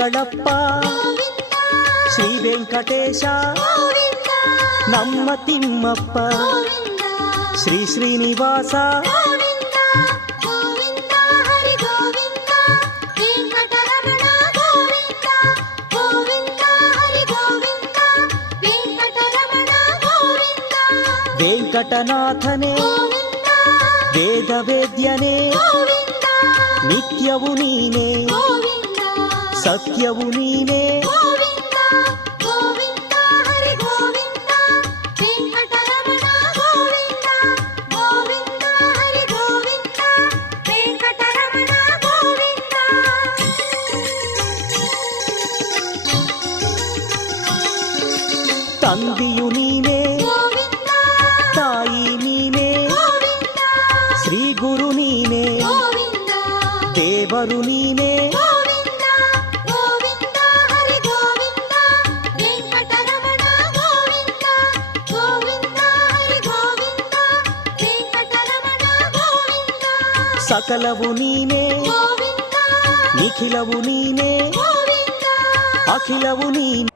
ಮಂಗಳಪ್ಪ ಶ್ರೀ ವೆಂಕಟೇಶ ನಮ್ಮ ತಿಮ್ಮಪ್ಪ ಶ್ರೀ ಶ್ರೀನಿವಾಸ ವೆಂಕಟನಾಥನೇ ವೇದ ವೇದ್ಯನೇ ನಿತ್ಯವು ನೀನೇ ಸತ್ಯವು ನೀನೇ ತಂದೆಯು ನೀನೇ ತಾಯಿ ನೀನೇ ಶ್ರೀ ಗುರು ನೀನೇ ದೇವರು ನೀನೇ ಸಕಲವು ನೀನೇ ನಿಖಿಲವು ನೀನೇ ಅಖಿಲವು ನೀನೇ